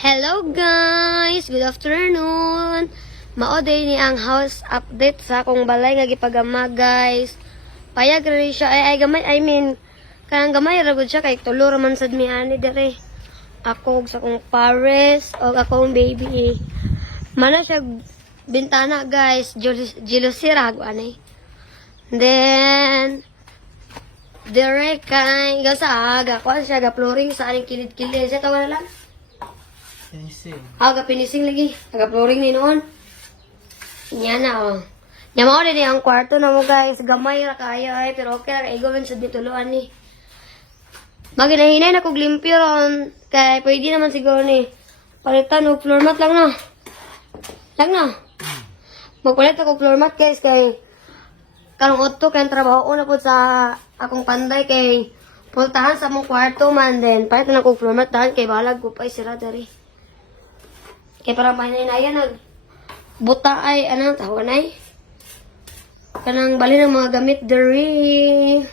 Hello guys! Good afternoon! Mao day ni ang house update sa akong balay nga gipagama guys. Payag rin siya ay gamay kanang gamay ra gud siya kay tulo ra man sad mi ani dire. Ako ug sa akong pares og akong baby. Mana siya bintana guys, jealousy ra ani. Then dire kay gasa aga kuan siya ga flooring sa aning kilid-kilid. Sa tawa na lang. Finishing. Aga finishing lagi. Aga flooring ni noon. Nya na oh. Nya mao ni ang kwarto na mo guys. Gamay ra kaayo ay pero okay ra igo man sa dituluan ni. Maginahinay na kog limpyo ron kay pwede naman siguro ni palitan og floor mat lang na. Lang na. Magpalit ako floor mat guys kay karong otto kay trabaho na pud sa akong panday kay pultahan sa mong kwarto man then palit na kog floor mat dahan kay balag ko pa sira dari. Kaya parang pahinay-hinayan buta ay, anong tawag na kanang bali ng mga gamit dari.